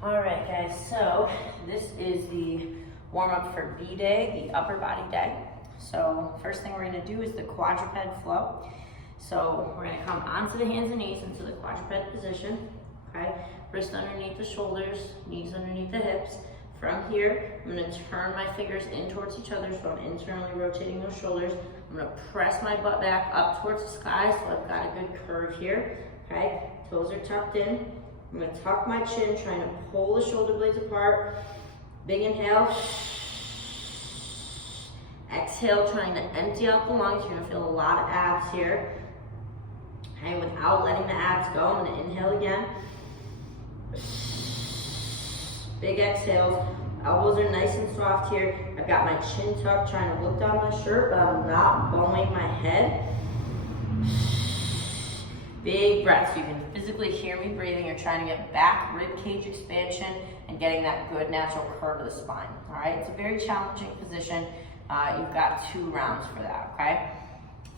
All right, guys, so this is the warm-up for B-Day, the upper body day. So first thing we're gonna do is the quadruped flow. So we're gonna come onto the hands and knees into the quadruped position, okay? Wrist underneath the shoulders, knees underneath the hips. From here, I'm gonna turn my fingers in towards each other, so I'm internally rotating those shoulders. I'm gonna press my butt back up towards the sky, so I've got a good curve here, okay? Toes are tucked in. I'm gonna tuck my chin, trying to pull the shoulder blades apart. Big inhale. Exhale, trying to empty out the lungs. You're gonna feel a lot of abs here. Okay, without letting the abs go, I'm gonna inhale again. Big exhales. Elbows are nice and soft here. I've got my chin tucked, trying to look down my shirt, but I'm not bowing my head. Big breaths. You can physically hear me breathing. You're trying to get back rib cage expansion and getting that good natural curve of the spine. All right, it's a very challenging position. You've got 2 rounds for that, okay?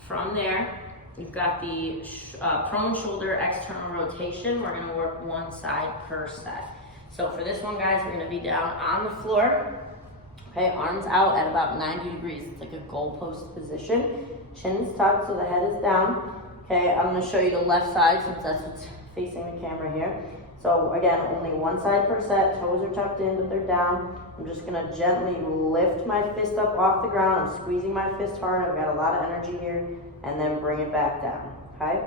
From there, you've got the prone shoulder external rotation. We're gonna work one side per set. So for this one, guys, we're gonna be down on the floor, okay? Arms out at about 90 degrees. It's like a goalpost position. Chin's tucked, so the head is down. Okay, I'm gonna show you the left side since that's what's facing the camera here. So again, only one side per set. Toes are tucked in, but they're down. I'm just gonna gently lift my fist up off the ground. I'm squeezing my fist hard. I've got a lot of energy here, and then bring it back down, okay?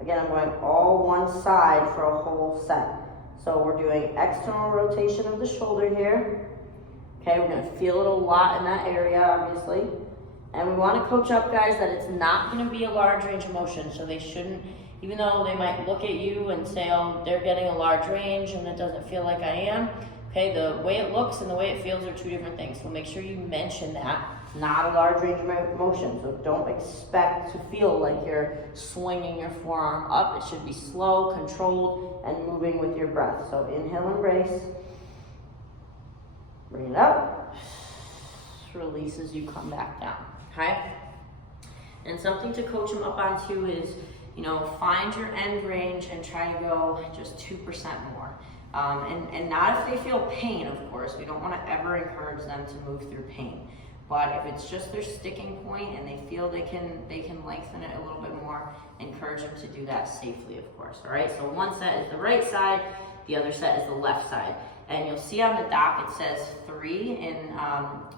Again, I'm going all one side for a whole set. So we're doing external rotation of the shoulder here. Okay, we're gonna feel it a lot in that area, obviously. And we want to coach up, guys, that it's not going to be a large range of motion. So they shouldn't, even though they might look at you and say, oh, they're getting a large range and it doesn't feel like I am. Okay, the way it looks and the way it feels are 2 different things. So make sure you mention that. Not a large range of motion. So don't expect to feel like you're swinging your forearm up. It should be slow, controlled, and moving with your breath. So inhale, embrace. Bring it up. Release as you come back down. Okay? And something to coach them up onto is, you know, find your end range and try to go just 2% more. And not if they feel pain, of course. We don't want to ever encourage them to move through pain. But if it's just their sticking point and they feel they can lengthen it a little bit more, encourage them to do that safely, of course. All right, so one set is the right side, the other set is the left side. And you'll see on the dock it says 3 in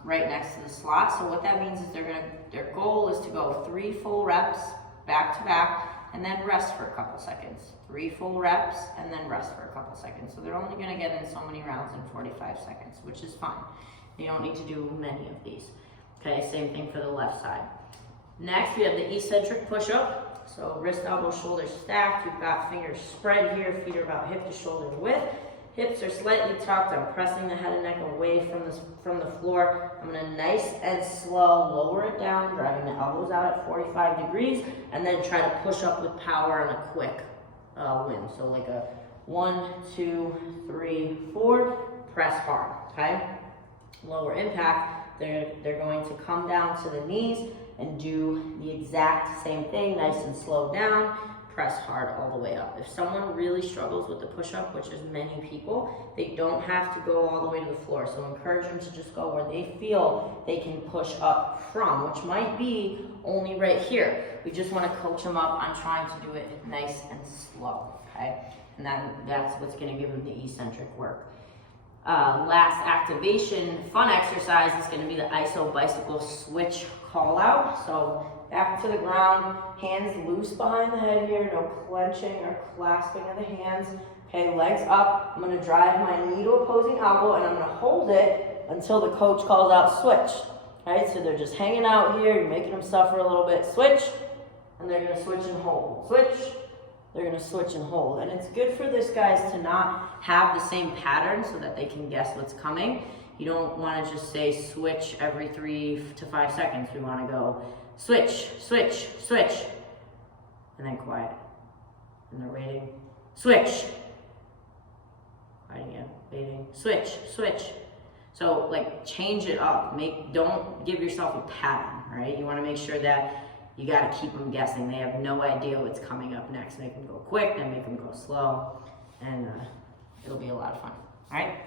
right next to the slot. So what that means is their goal is to go 3 full reps back to back and then rest for a couple seconds. 3 full reps and then rest for a couple seconds. So they're only gonna get in so many rounds in 45 seconds, which is fine. You don't need to do many of these. Okay, same thing for the left side. Next, we have the eccentric push-up. So wrist, elbow, shoulders stacked. You've got fingers spread here, feet are about hip to shoulder width. Hips are slightly tucked. I'm pressing the head and neck away from the floor. I'm gonna nice and slow lower it down, driving the elbows out at 45 degrees, and then try to push up with power and a quick win. So like a 1, 2, 3, 4, press hard, okay? Lower impact, they're going to come down to the knees and do the exact same thing, nice and slow down. Press hard all the way up. If someone really struggles with the push-up, which is many people, they don't have to go all the way to the floor. So encourage them to just go where they feel they can push up from, which might be only right here. We just want to coach them up on trying to do it nice and slow, okay? And that's what's going to give them the eccentric work. Last activation, fun exercise is going to be the iso bicycle switch call out. So back to the ground, hands loose behind the head here, no clenching or clasping of the hands. Okay, legs up. I'm going to drive my knee to opposing elbow and I'm going to hold it until the coach calls out switch. Okay, so they're just hanging out here, you're making them suffer a little bit. Switch, and they're going to switch and hold. Switch, they're going to switch and hold. And it's good for this, guys, to not have the same pattern so that they can guess what's coming. You don't want to just say switch every 3 to 5 seconds. We want to go switch, switch, switch, and then quiet. And they're waiting. Switch. Quiet again. Waiting. Switch, switch. So like change it up. Don't give yourself a pattern, right? You want to make sure that you got to keep them guessing. They have no idea what's coming up next. Make them go quick, then make them go slow, and it'll be a lot of fun. All right,